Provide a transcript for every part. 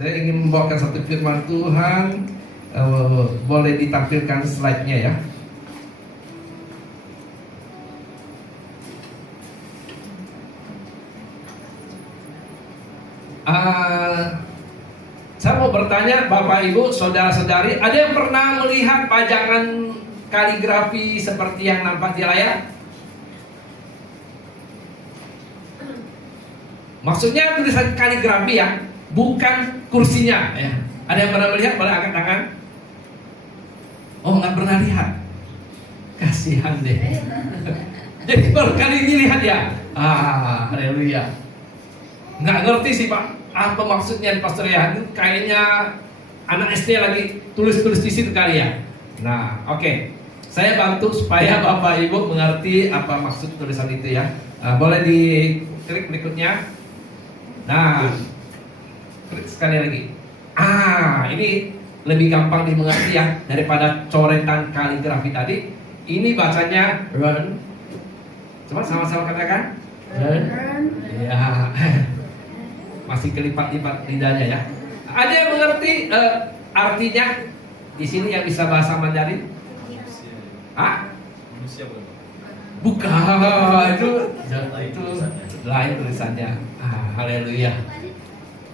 Saya ingin membawakan satu firman Tuhan. Boleh ditampilkan slide-nya ya. Saya mau bertanya Bapak Ibu, saudara-saudari, ada yang pernah melihat pajangan kaligrafi seperti yang nampak di layar? Maksudnya tulisan kaligrafi ya, bukan kursinya ya. Ada yang pernah melihat? Boleh angkat tangan. Oh, nggak pernah lihat. Kasihan deh. Jadi baru kali ini lihat ya. Haleluya. Nggak ngerti sih Pak, apa maksudnya Pastor ya? Kayaknya anak SD lagi tulis-tulis di situ kali ya. Nah, oke. Saya bantu supaya Bapak Ibu mengerti apa maksud tulisan itu ya. Boleh diklik berikutnya. Nah, klik sekali lagi. Ini lebih gampang dimengerti ya daripada coretan kaligrafi tadi. Ini bacanya run. Coba sama-sama katakan. Run. Ya. Masih kelipat-lipat lidahnya ya. Ada yang mengerti artinya di sini yang bisa bahasa Mandarin? Manusia bukan? Bukan, itu lain tulisannya. Haleluya.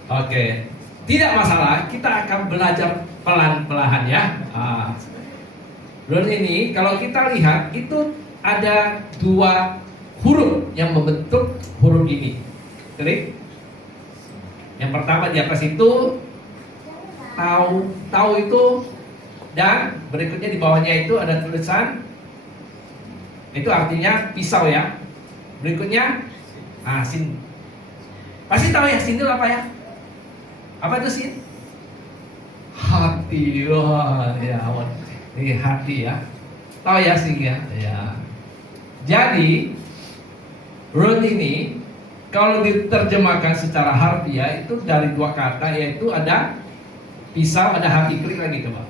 Oke, tidak masalah. Kita akan belajar pelan-pelan ya. Run ini kalau kita lihat itu ada dua huruf yang membentuk huruf ini. Klik. Yang pertama di atas itu tahu itu, dan berikutnya di bawahnya itu ada tulisan, itu artinya pisau ya. Berikutnya sin. Pasti tahu ya sin itu apa ya? Apa itu sin? Hati. Wah, ya, ini hati ya. Tahu ya sin ya? Ya. Jadi run ini kalau diterjemahkan secara harfiah itu dari dua kata, yaitu ada pisau, ada hati. Klik lagi coba.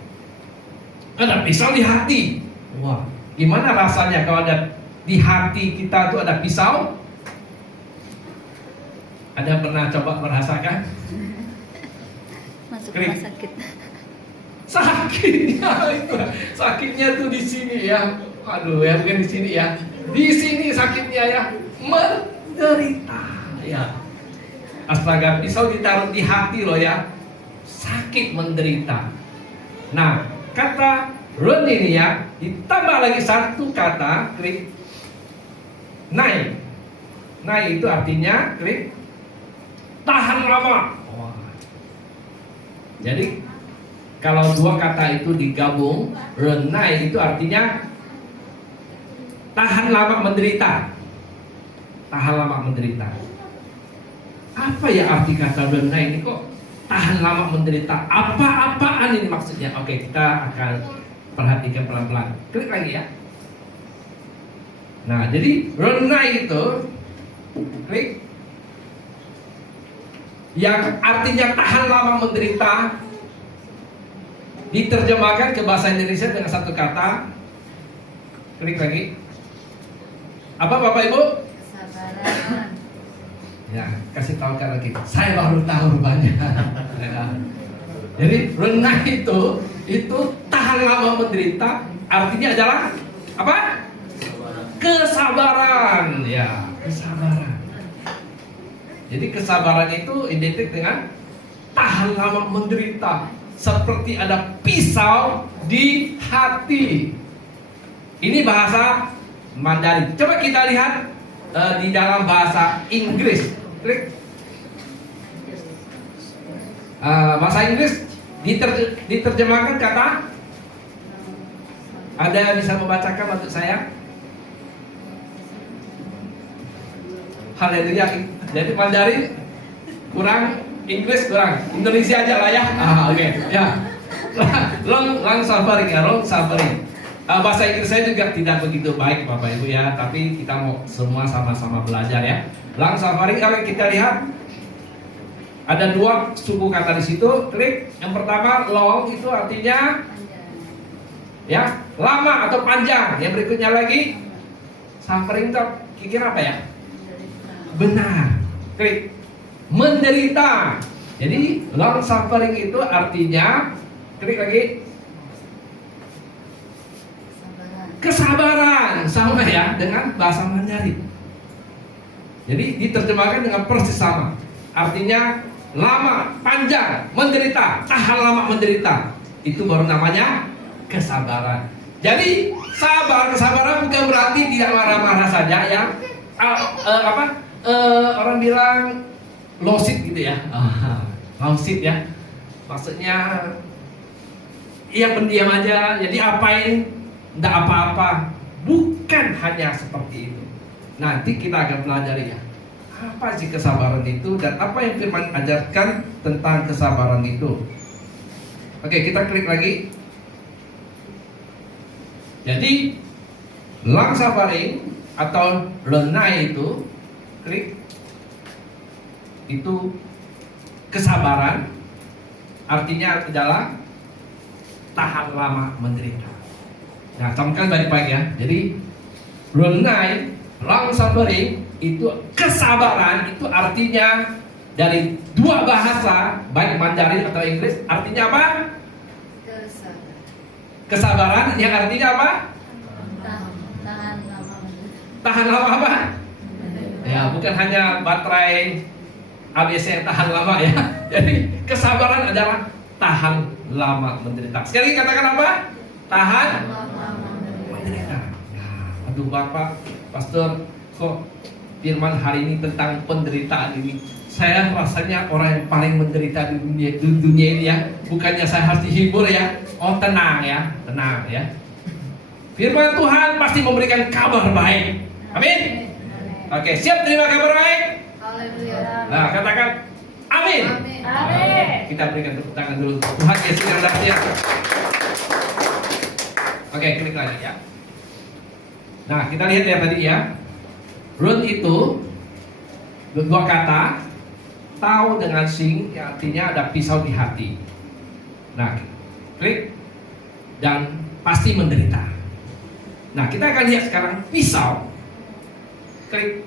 Ada pisau di hati. Wah, gimana rasanya kalau ada di hati kita tuh ada pisau? Ada yang pernah coba merasakan? Masuk rumah sakit. Sakitnya itu, sakitnya tuh di sini ya. Aduh ya, bukan di sini ya. Di sini sakitnya ya. Menderita ya. Astaga, pisau ditaruh di hati loh ya. Sakit, menderita. Nah, kata run ini ya, ditambah lagi satu kata, klik. Naik. Naik itu artinya klik tahan lama. Jadi kalau dua kata itu digabung, renai itu artinya tahan lama menderita. Tahan lama menderita. Apa ya arti kata renai ini kok tahan lama menderita? Apa-apaan ini maksudnya? Oke, kita akan perhatikan pelan-pelan. Klik lagi ya. Nah, jadi renai itu klik yang artinya tahan lama menderita, diterjemahkan ke bahasa Indonesia dengan satu kata. Klik lagi. Apa Bapak Ibu? Kesabaran. Ya, kasih tahu kan lagi. Saya baru tahu banyak. Jadi renah itu tahan lama menderita, artinya adalah apa? Kesabaran. Ya, kesabaran. Jadi kesabaran itu identik dengan tahan lama menderita, seperti ada pisau di hati. Ini bahasa Mandarin. Coba kita lihat di dalam bahasa Inggris. Klik. Bahasa Inggris diterjemahkan kata. Ada yang bisa membacakan untuk saya? Haleluya. Jadi Mandarin kurang, Inggris kurang, Indonesia aja lah ya. Oke. Ya. Long suffering ya, long suffering. Bahasa Inggris saya juga tidak begitu baik Bapak Ibu ya, tapi kita mau semua sama-sama belajar ya. Long suffering, kalau kita lihat ada dua suku kata di situ. Klik. Yang pertama long itu artinya ya lama atau panjang. Yang berikutnya lagi suffering itu kira apa ya? Benar. Klik. Menderita. Jadi long suffering itu artinya, klik lagi, kesabaran, sama ya dengan bahasa Mandarin. Jadi diterjemahkan dengan persis sama. Artinya lama, panjang, menderita, tahan lama menderita. Itu baru namanya kesabaran. Jadi kesabaran bukan berarti tidak marah-marah saja ya. Orang bilang losit gitu ya. Losit ya. Maksudnya iya pendiam aja. Jadi apain enggak apa-apa. Bukan hanya seperti itu. Nanti kita akan pelajari ya. Apa sih kesabaran itu dan apa yang firman ajarkan tentang kesabaran itu. Oke, kita klik lagi. Jadi long suffering atau renai itu, klik, itu kesabaran, artinya adalah tahan lama menderita. Nah, camkan baik-baik ya. Jadi renai, long suffering itu kesabaran, itu artinya dari dua bahasa, baik Mandarin atau Inggris, artinya apa? Kesabaran yang artinya apa? Tahan lama. Tahan lama apa? Ya, bukan hanya baterai ABC yang tahan lama ya. Jadi kesabaran adalah tahan lama menderita. Sekali lagi katakan apa? Tahan menderita. Nah, aduh Bapak, Pastor, kok firman hari ini tentang penderitaan ini? Saya rasanya orang yang paling menderita di dunia ini ya. Bukannya saya harus dihibur ya. Oh tenang ya, tenang ya. Firman Tuhan pasti memberikan kabar baik. Amin. Oke, siap terima kabar baik? Nah, katakan amin. Amin. Kita berikan tepuk tangan dulu. Tuhan Yesus yang dahsyat. Oke, klik lagi ya. Nah, kita lihat ya tadi ya. Run itu dua kata, tahu dengan sing, yang artinya ada pisau di hati. Nah, klik dan pasti menderita. Nah, kita akan lihat sekarang pisau. Klik.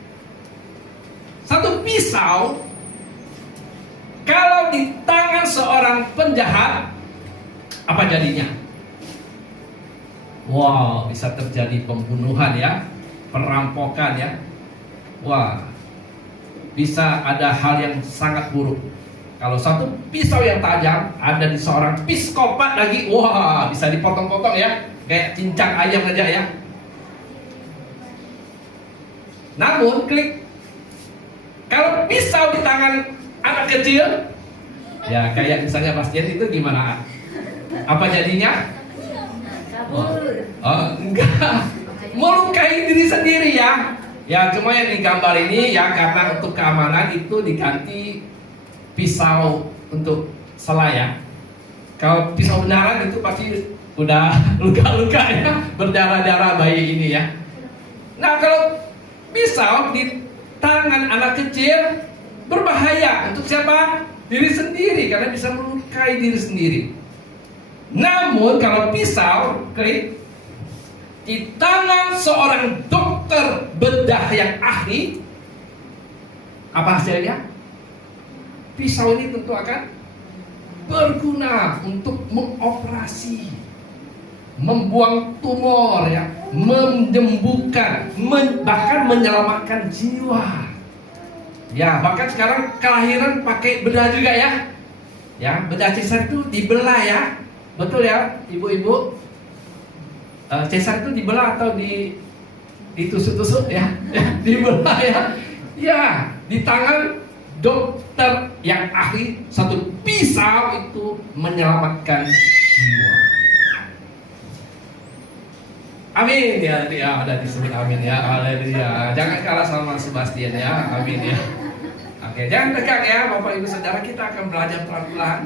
Satu pisau kalau di tangan seorang penjahat, apa jadinya? Wow, bisa terjadi pembunuhan ya, perampokan ya. Wah, bisa ada hal yang sangat buruk. Kalau satu pisau yang tajam ada di seorang psikopat lagi, wah bisa dipotong-potong ya, kayak cincang ayam aja ya. Namun klik, kalau pisau di tangan anak kecil, ya kayak misalnya Bastian itu gimana? Apa jadinya? Oh, enggak, melukai diri sendiri ya. Ya cuma yang digambar ini ya karena untuk keamanan itu diganti pisau untuk selai ya. Kalau pisau benaran itu pasti udah luka-luka ya, berdarah-darah bayi ini ya. Nah kalau pisau di tangan anak kecil berbahaya untuk siapa? Diri sendiri, karena bisa melukai diri sendiri. Namun kalau pisau klik di tangan seorang dokter bedah yang ahli, apa hasilnya? Pisau ini tentu akan berguna untuk mengoperasi, membuang tumor ya, menyembuhkan, bahkan menyelamatkan jiwa. Ya, bahkan sekarang kelahiran pakai bedah juga ya. Ya, bedah cesar itu dibelah ya. Betul ya, ibu-ibu? Cesar itu dibelah atau ditusuk-tusuk ya? Dibelah ya. Ya, di tangan dokter yang ahli, satu pisau itu menyelamatkan jiwa. Amin ya, ada disebut amin ya, haleluya. Jangan kalah sama Sebastian ya, amin ya. Oke, jangan tegang ya, Bapak Ibu Saudara, kita akan belajar pelan-pelan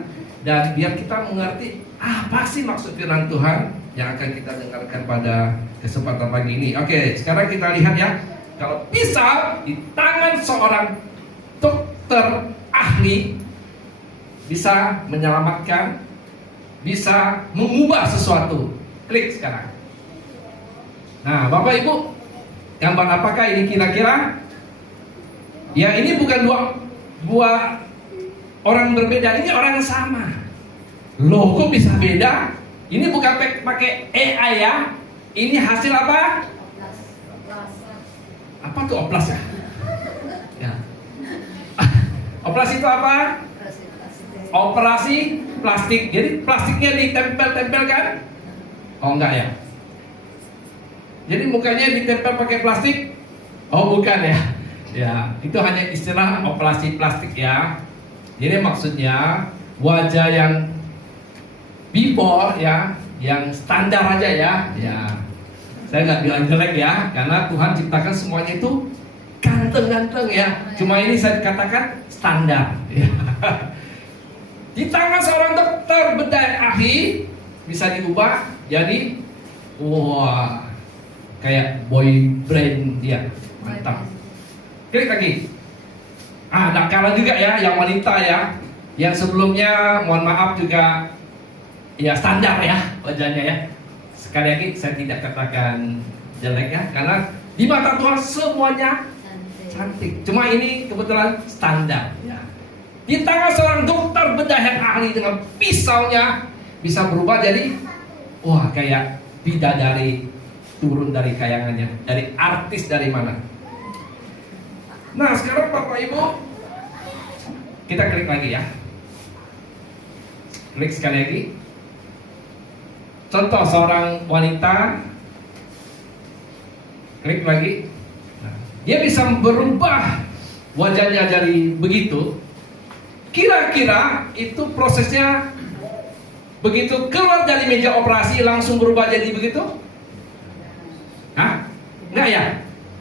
dan biar kita mengerti apa sih maksud firman Tuhan yang akan kita dengarkan pada kesempatan pagi ini. Oke, sekarang kita lihat ya, kalau pisau di tangan seorang dokter ahli bisa menyelamatkan, bisa mengubah sesuatu. Klik sekarang. Nah, Bapak Ibu, gambar apakah ini kira-kira? Ya, ini bukan buah orang berbeda, ini orang yang sama. Loh, kok bisa beda? Ini bukan pakai AI ya. Ini hasil apa? Apa tuh oplas ya? Ya. Oplas itu apa? Operasi plastik. Jadi plastiknya ditempel-tempelkan? Oh enggak ya. Jadi mukanya ditempel pakai plastik? Oh bukan ya. Ya, itu hanya istilah operasi plastik ya. Jadi maksudnya wajah yang before ya, yang standar aja ya. Ya. Saya nggak bilang jelek ya, karena Tuhan ciptakan semuanya itu ganteng-ganteng ya. Cuma ini saya katakan standar. Ya. Di tangan seorang dokter bedah ahli bisa diubah jadi wah kayak boy brain dia, mantap. Klik lagi. Tak kalah juga ya yang wanita ya, yang sebelumnya mohon maaf juga ya standar ya wajahnya ya. Sekali lagi saya tidak katakan jelek ya, karena di mata Tuhan semuanya cantik. Cuma ini kebetulan standar ya. Di tangan seorang dokter bedah yang ahli dengan pisaunya bisa berubah jadi wah kayak bidadari turun dari kayangannya, dari artis dari mana. Nah sekarang Bapak Ibu kita klik lagi ya. Klik sekali lagi. Contoh seorang wanita, klik lagi. Nah, dia bisa berubah wajahnya dari begitu. Kira-kira itu prosesnya begitu keluar dari meja operasi langsung berubah jadi begitu? Hah? Enggak ya?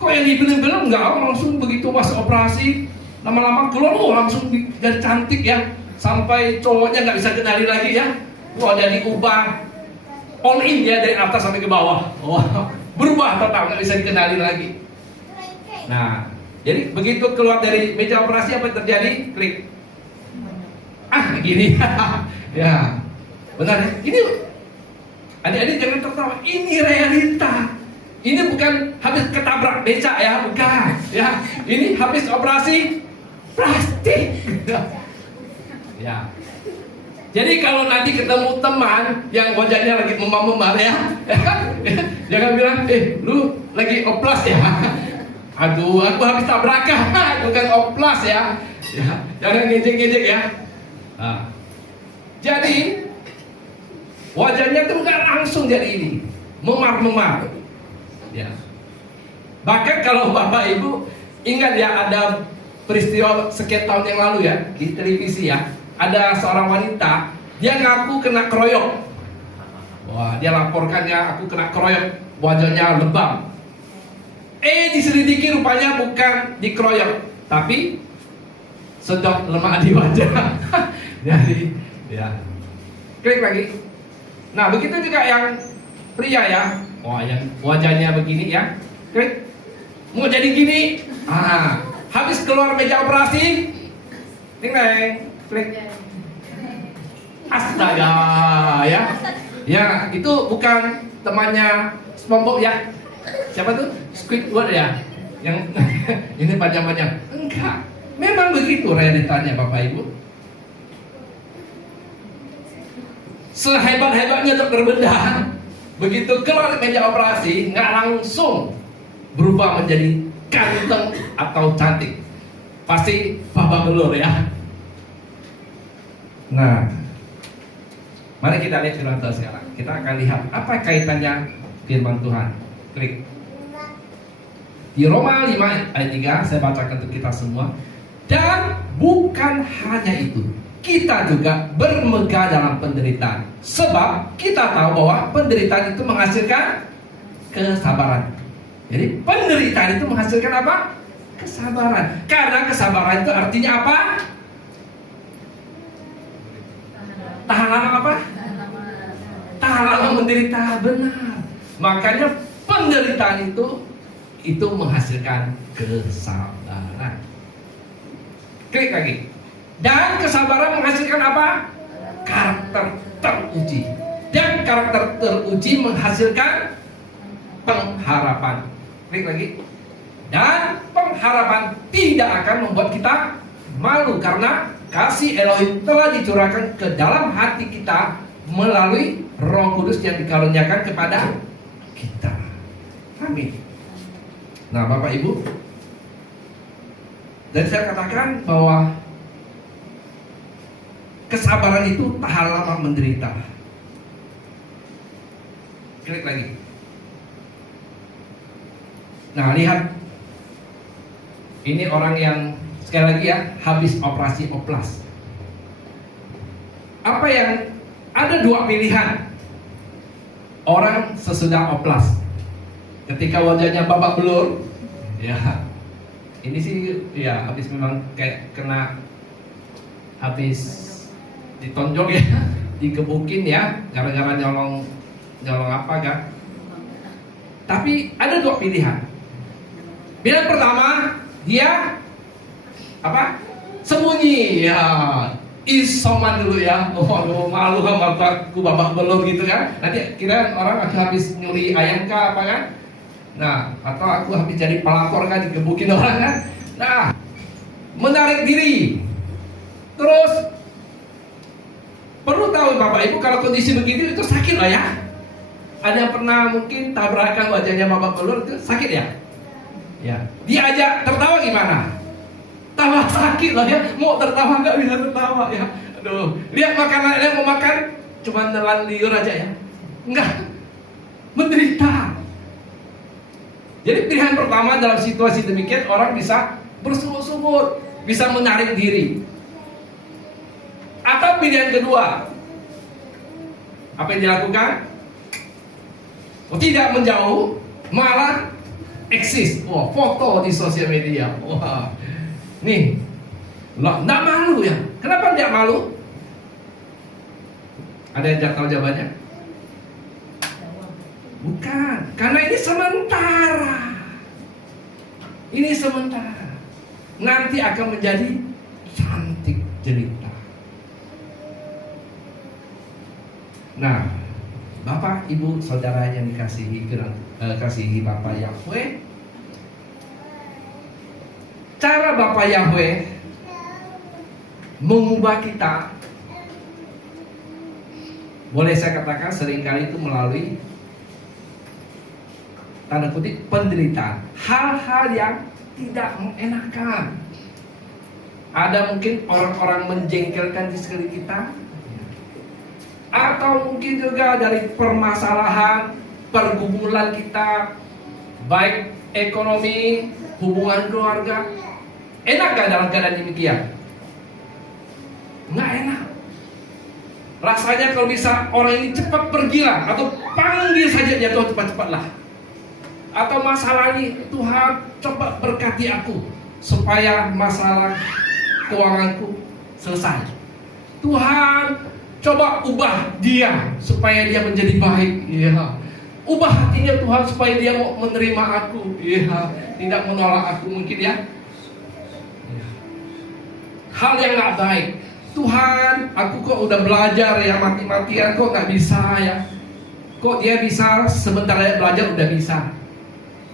Kok yang di film-film enggak langsung begitu pas operasi lama-lama keluar langsung jadi cantik ya, sampai cowoknya nggak bisa kenali lagi ya. Wah jadi ubah all in ya dari atas sampai ke bawah. Wah, berubah total nggak bisa dikenali lagi. Nah, jadi begitu keluar dari meja operasi apa yang terjadi? Klik. Gini. Ya, benar ya? Ini adik-adik jangan tertawa. Ini realita. Ini bukan habis ketabrak becak ya, bukan. Ya, ini habis operasi plastik. Ya. Jadi kalau nanti ketemu teman yang wajahnya lagi memar-memar ya, jangan bilang, lu lagi oplas ya. Aduh, aku habis tabrakan, bukan oplas ya. Ya, jangan ngejek-ngejek ya. Nah, jadi wajahnya tuh nggak langsung jadi ini, memar-memar. Ya. Bahkan kalau Bapak Ibu ingat ya, ada peristiwa sekian tahun yang lalu ya di televisi ya, ada seorang wanita dia ngaku kena keroyok. Wah, dia laporkannya aku kena keroyok, wajahnya lebam. Diselidiki rupanya bukan dikeroyok, tapi sedot lemak di wajah. Jadi, ya. Klik lagi. Nah, begitu juga yang pria ya. Wah, yang wajahnya begini ya. Klik. Mau jadi gini. Habis keluar meja operasi. Klik. Astaga, ya. Ya, itu bukan temannya SpongeBob ya. Siapa tuh? Squidward ya. Yang ini panjang-panjang. Enggak. Memang begitu realitanya Bapak Ibu. Sehebat-hebatnya dokter bedah, begitu keluar meja operasi nggak langsung berubah menjadi ganteng atau cantik. Pasti babak belur ya. Nah, mari kita lihat firman Tuhan sekarang. Kita akan lihat apa kaitannya firman Tuhan. Klik. Di Roma 5 ayat 3 saya bacakan untuk kita semua. Dan bukan hanya itu, kita juga bermegah dalam penderitaan. Sebab kita tahu bahwa penderitaan itu menghasilkan kesabaran. Jadi penderitaan itu menghasilkan apa? Kesabaran. Karena kesabaran itu artinya apa? Tahan lama apa? Tahan lama menderita, benar. Makanya penderitaan itu menghasilkan kesabaran. Klik lagi. Dan kesabaran menghasilkan apa? Karakter teruji. Dan karakter teruji menghasilkan pengharapan. Klik lagi. Dan pengharapan tidak akan membuat kita malu, karena kasih Elohim telah dicurahkan ke dalam hati kita melalui Roh Kudus yang dikaruniakan kepada kita. Amin. Nah, Bapak Ibu, dan saya katakan bahwa kesabaran itu tahan lama menderita. Klik lagi. Nah, lihat. Ini orang yang sekali lagi ya, habis operasi oplas. Apa yang ada dua pilihan orang sesudah oplas. Ketika wajahnya babak belur, ya ini sih ya habis memang kayak kena habis ditonjok ya, digebukin ya, gara-gara nyolong apa kan? Tapi ada dua pilihan. Pilihan pertama, dia apa? Sembunyi ya, isoman dulu ya. Waduh, malu sama aku babak belur gitu kan. Nanti kira orang aku habis nyuri ayam kah apa kan? Nah, atau aku habis jadi pelakor kan, digebukin orang kan. Nah, menarik diri. Terus perlu tahu Bapak Ibu, kalau kondisi begitu itu sakit lah ya. Ada yang pernah mungkin tabrakan wajahnya babak belur itu sakit ya? Ya, diajak tertawa gimana? Tawa sakit lah ya, mau tertawa nggak bisa tertawa ya. Aduh, lihat makanan yang mau makan cuma nelan liur aja ya, enggak, menderita. Jadi pilihan pertama dalam situasi demikian orang bisa bersungut-sungut, bisa menarik diri. Atau pilihan kedua, apa yang dilakukan? Oh, tidak menjauh, malah eksis. Wah, foto di sosial media. Wah, nih, lah, nggak malu ya? Kenapa tidak malu? Ada yang tahu jawabannya? Bukan, karena ini sementara. Ini sementara. Nanti akan menjadi cantik jelita. Nah, Bapak, Ibu, Saudara yang kasihi Bapak Yahweh, cara Bapak Yahweh mengubah kita, boleh saya katakan seringkali itu melalui tanda kutip penderitaan, hal-hal yang tidak mengenakan. Ada mungkin orang-orang menjengkelkan di sekeliling kita, atau mungkin juga dari permasalahan, pergumulan kita, baik ekonomi, hubungan keluarga. Enak gak dalam keadaan demikian? Nggak enak. Rasanya kalau bisa orang ini cepat pergilah, atau panggil saja dia, Tuhan cepat-cepatlah. Atau masalah ini, Tuhan coba berkati aku supaya masalah keuanganku selesai. Tuhan coba ubah dia supaya dia menjadi baik. Ya. Ubah hatinya Tuhan supaya dia mau menerima aku. Ya. Tidak menolak aku mungkin ya. Hal yang gak baik. Tuhan, aku kok udah belajar ya mati-matian kok gak bisa ya. Kok dia bisa sebentar aja belajar udah bisa.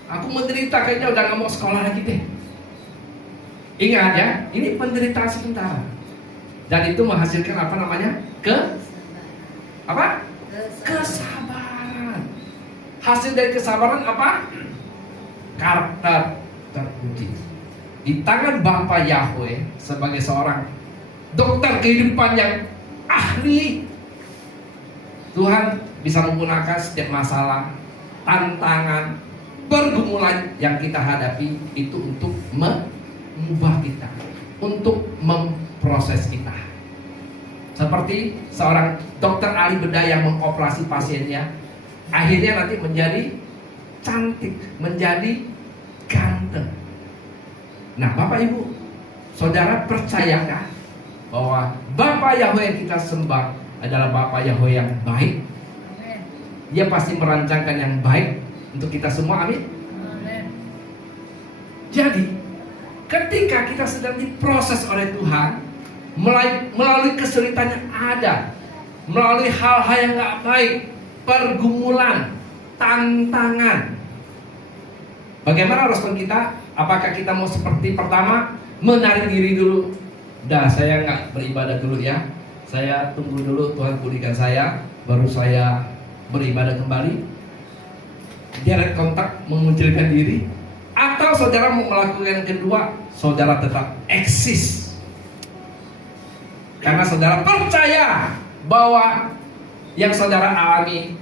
Aku menderita kayaknya udah gak mau sekolah lagi deh. Ingat ya, ini penderitaan sementara. Dan itu menghasilkan apa namanya? Kesabaran. Hasil dari kesabaran apa? Karakter terpuji. Di tangan Bapa Yahweh sebagai seorang dokter kehidupan yang ahli, Tuhan bisa menggunakan setiap masalah, tantangan, pergumulan yang kita hadapi itu untuk mengubah kita, untuk memproses kita. Seperti seorang dokter ahli bedah yang mengoperasi pasiennya, akhirnya nanti menjadi cantik, menjadi ganteng. Nah, Bapak Ibu, Saudara percayakah bahwa Bapa Yahweh yang kita sembah adalah Bapa Yahweh yang baik? Dia pasti merancangkan yang baik untuk kita semua, amin? Jadi, ketika kita sedang diproses oleh Tuhan, melalui kesulitan yang ada, melalui hal-hal yang gak baik, pergumulan, tantangan, bagaimana respon kita? Apakah kita mau seperti pertama, menarik diri dulu, Dah, saya nggak beribadah dulu ya. Saya tunggu dulu Tuhan pulihkan saya, baru saya beribadah kembali. Dia kontak mengucilkan diri. Atau saudara mau melakukan yang kedua, saudara tetap eksis. Karena saudara percaya bahwa yang saudara alami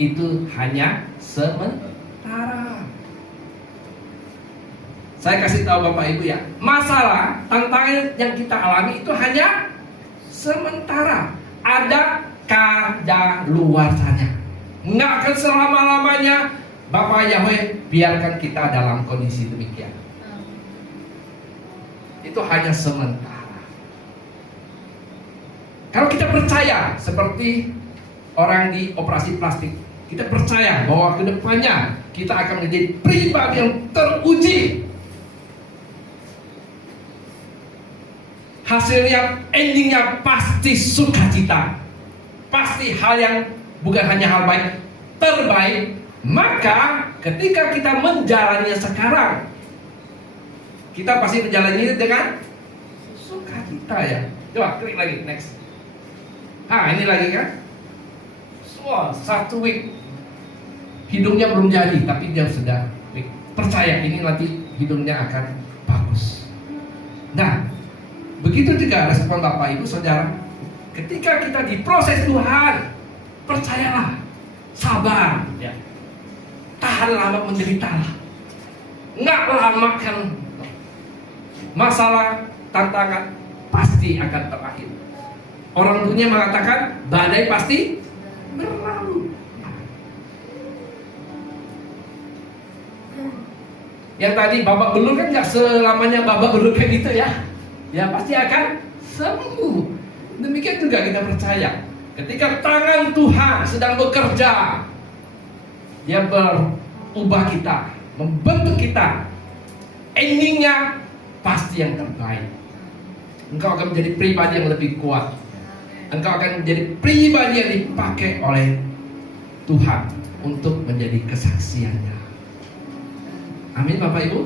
itu hanya sementara. Saya kasih tahu Bapak Ibu ya, masalah, tantangan yang kita alami itu hanya sementara. Ada kadaluarsanya. Nggak akan selama-lamanya Bapak Yahweh biarkan kita dalam kondisi demikian. Itu hanya sementara. Kalau kita percaya seperti orang di operasi plastik, kita percaya bahwa kedepannya kita akan menjadi pribadi yang teruji. Hasilnya, endingnya pasti sukacita, pasti hal yang bukan hanya hal baik, terbaik. Maka ketika kita menjalaninya sekarang, kita pasti menjalani dengan sukacita ya. Coba klik lagi, next. Ini lagi kan. Wah, 1 week hidungnya belum jadi, tapi dia sudah percaya ini nanti hidungnya akan bagus. Nah, begitu juga respon Bapak Ibu Saudara. Ketika kita diproses Tuhan, percayalah, sabar ya. Tahan lama, menderitalah. Nggak lama kan, masalah, tantangan pasti akan terakhir. Orang dunia mengatakan badai pasti berlalu. Yang tadi babak belur kan nggak selamanya babak belur kayak gitu ya. Ya pasti akan sembuh. Demikian juga kita percaya. Ketika tangan Tuhan sedang bekerja, dia berubah kita, membentuk kita, endingnya pasti yang terbaik. Engkau akan menjadi pribadi yang lebih kuat. Engkau akan menjadi pribadi yang dipakai oleh Tuhan untuk menjadi kesaksiannya. Amin Bapak Ibu.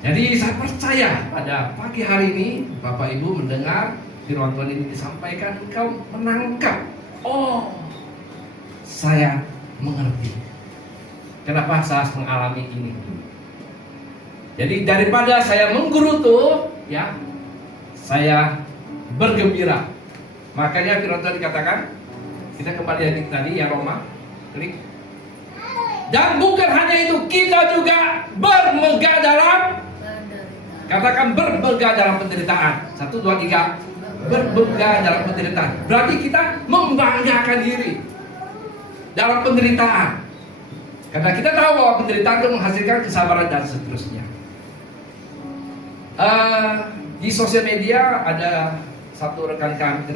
Jadi saya percaya pada pagi hari ini Bapak Ibu mendengar firman Tuhan ini disampaikan, engkau menangkap, oh saya mengerti kenapa saya harus mengalami ini. Jadi daripada saya menggerutu ya, saya bergembira. Makanya firman Tuhan dikatakan, kita kembali tadi ya, Roma, klik. Dan bukan hanya itu, kita juga bermegah dalam, katakan bermegah dalam penderitaan. 1, 2, 3. Bermegah dalam penderitaan. Berarti kita membanggakan diri dalam penderitaan. Karena kita tahu bahwa penderitaan itu menghasilkan kesabaran dan seterusnya. Di sosial media ada satu rekan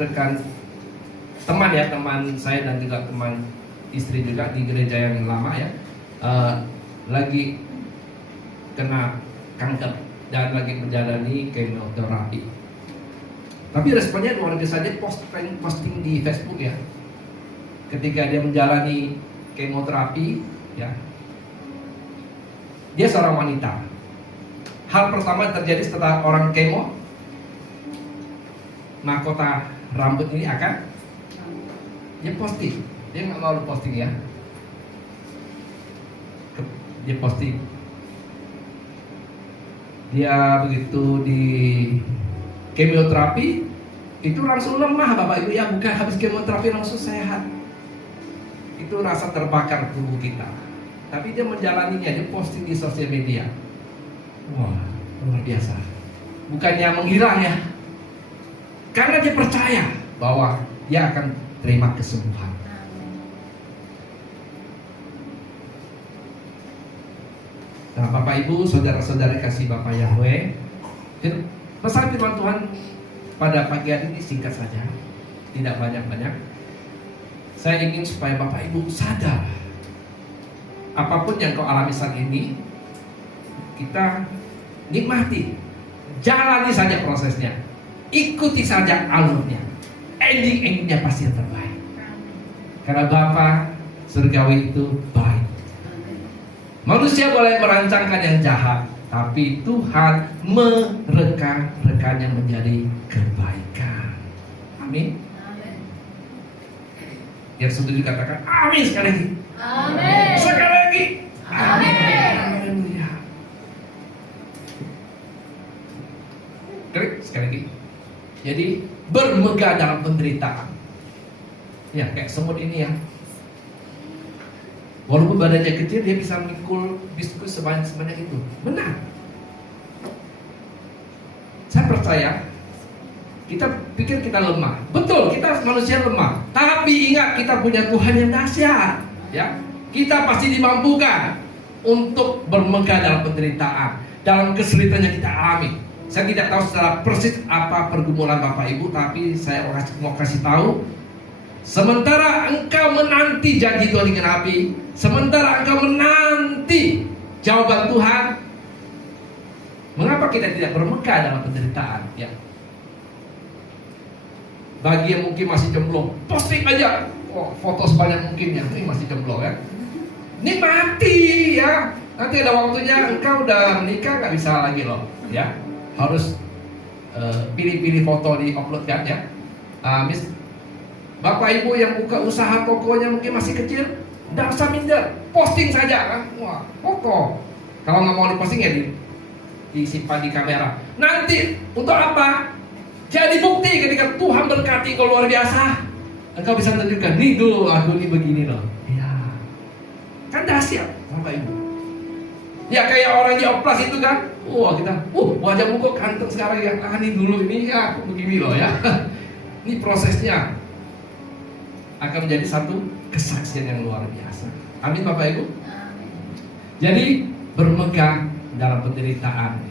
teman ya, teman saya dan juga teman istri juga di gereja yang lama ya, lagi kena kanker dan lagi menjalani kemoterapi. Tapi responnya luar biasa, dia posting di Facebook ya. Ketika dia menjalani kemoterapi ya, dia seorang wanita. Hal pertama terjadi setelah orang kemo, mahkota rambut ini akan dia posting. Dia nggak mau posting ya. Dia posting. Dia begitu di kemoterapi itu langsung lemah Bapak Ibu ya, bukan habis kemoterapi langsung sehat. Itu rasa terbakar tubuh kita. Tapi dia menjalaninya, dia posting di sosial media. Wah, luar biasa. Bukannya menghilang ya, karena dia percaya bahwa dia akan terima kesembuhan. Nah Bapak Ibu, saudara-saudara kasih Bapak Yahweh, pesan firman Tuhan pada pagi hari ini singkat saja, tidak banyak-banyak. Saya ingin supaya Bapak Ibu sadar, apapun yang kau alami saat ini, kita nikmati, jalani saja prosesnya, ikuti saja alurnya, endingnya pasti yang terbaik. Karena Bapa surgawi itu baik. Manusia boleh merancangkan yang jahat, tapi Tuhan mereka-rekanya menjadi kebaikan. Amin. Amin. Yang setuju katakan amin sekali lagi. Amin. Sekali lagi. Amin. Haleluya. Klik sekali lagi. Jadi bermegah dalam penderitaan. Ya kayak semut ini ya. Walaupun badannya kecil, dia bisa memikul biskuit sebanyak itu. Benar. Saya percaya. Kita pikir kita lemah. Betul, kita manusia lemah. Tapi ingat, kita punya Tuhan yang dahsyat. Ya, kita pasti dimampukan untuk bermegah dalam penderitaan, dalam kesulitan yang kita alami. Saya tidak tahu secara persis apa pergumulan Bapak Ibu, tapi saya mau kasih tahu. Sementara engkau menanti janji Tuhan digenapi, sementara engkau menanti jawaban Tuhan, mengapa kita tidak bermegah dalam penderitaan? Ya. Bagi yang mungkin masih jomblo, posting aja foto sebanyak mungkin ya, ini masih jomblo ya. Ini mati ya. Nanti ada waktunya engkau udah menikah nggak bisa lagi loh, ya. Harus pilih-pilih foto di upload kan ya. Bapak Ibu yang buka usaha tokonya mungkin masih kecil, nggak usah minder, posting saja kan. Wah, foto. Kalau nggak mau diposting ya disimpan di kamera. Nanti untuk apa? Jadi bukti ketika Tuhan berkati kau luar biasa, engkau bisa menunjukkan, nih tuh aku ini begini loh. Ya, kan dahsyat Bapak Ibu. Ya kayak orang di oplas itu kan, wah kita, wajah muka ganteng sekarang ya. Ini dulu ini ya aku begini loh ya. Ini prosesnya akan menjadi satu kesaksian yang luar biasa. Amin Bapak Ibu. Amin. Jadi bermegah dalam penderitaan.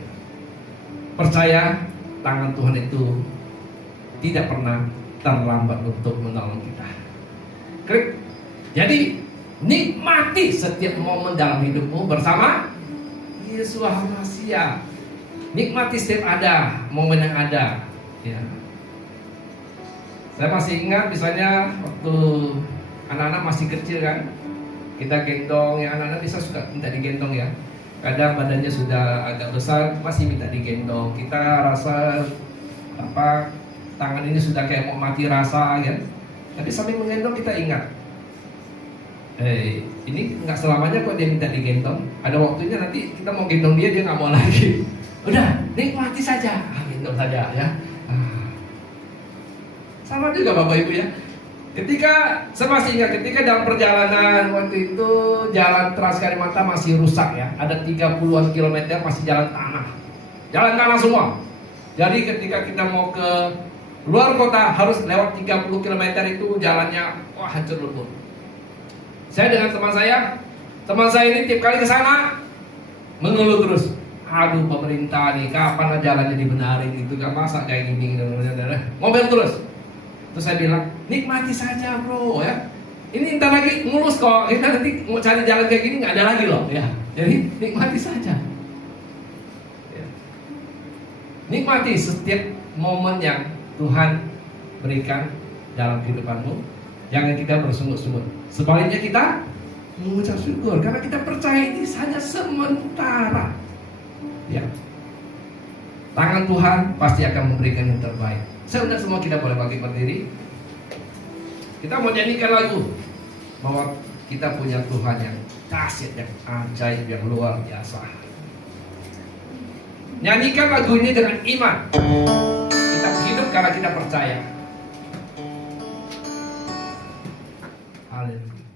Percaya tangan Tuhan itu tidak pernah terlambat untuk menolong kita. Klik. Jadi nikmati setiap momen dalam hidupmu bersama Yesus Masia. Nikmati setiap ada momen yang ada. Ya. Saya masih ingat misalnya waktu anak-anak masih kecil kan, kita gendong ya, anak-anak bisa suka minta digendong ya. Kadang badannya sudah agak besar masih minta digendong. Kita rasa apa tangan ini sudah kayak mau mati rasa kan. Tapi sambil menggendong kita ingat, ini nggak selamanya kok dia minta digendong. Ada waktunya nanti kita mau gendong dia nggak mau lagi. Udah nikmati saja, gendong saja ya. Sama juga Bapak Ibu ya. Ketika saya masih ingat ketika dalam perjalanan waktu itu jalan Trans Kalimantan masih rusak ya. Ada 30-an kilometer masih jalan tanah. Jalan tanah semua. Jadi ketika kita mau ke luar kota harus lewat 30 km itu jalannya wah hancur lebur. Saya dengan teman saya ini tiap kali ke sana mengeluh terus. Aduh pemerintah nih kapan jalannya dibenarin itu kan masa kayak gini ngomel terus. Terus saya bilang, nikmati saja bro ya. Ini ntar lagi mulus kok. Kita nanti mau cari jalan kayak gini nggak ada lagi loh ya. Jadi nikmati saja. Ya. Nikmati setiap momen yang Tuhan berikan dalam kehidupanmu. Jangan kita bersungut-sungut. Sebaliknya kita mengucap syukur karena kita percaya ini hanya sementara. Ya. Tangan Tuhan pasti akan memberikan yang terbaik. Saya undang semua kita boleh bangkit berdiri. Kita mau nyanyikan lagu bahwa kita punya Tuhan yang dahsyat, yang ajaib, yang luar biasa. Nyanyikan lagu ini dengan iman. Kita hidup karena kita percaya. Haleluya.